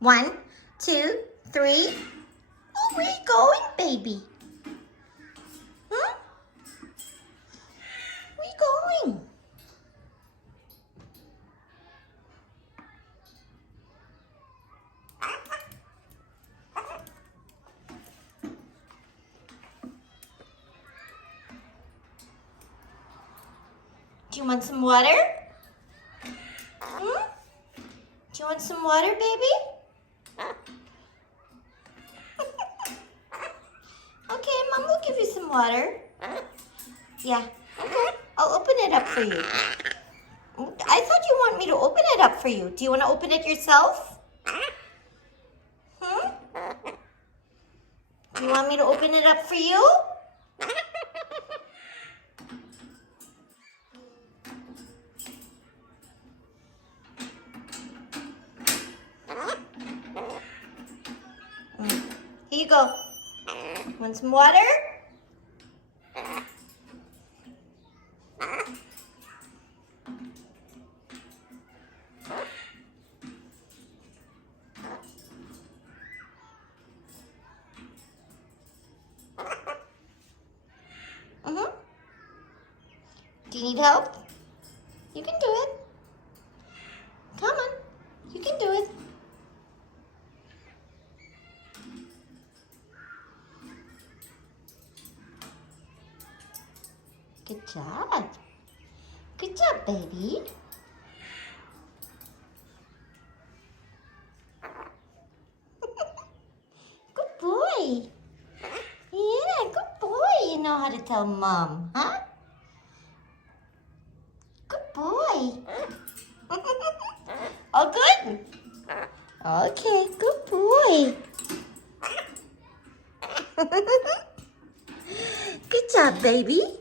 1, 2, 3. Oh, where are you going, baby? Huh? Where are you going? Do you want some water? Hmm? Do you want some water, baby? Okay, Mom will give you some water. Yeah, okay. I'll open it up for you. I thought you want me to open it up for you. Do you want to open it yourself? Hmm? Do you want me to open it up for you? Here you go. Want some water? Mm-hmm. Do you need help? You can do it. Come on. You can do it. Good job. Good job, baby. Good boy. Yeah, good boy. You know how to tell Mom, huh? Good boy. All good? Okay, good boy. Good job, baby.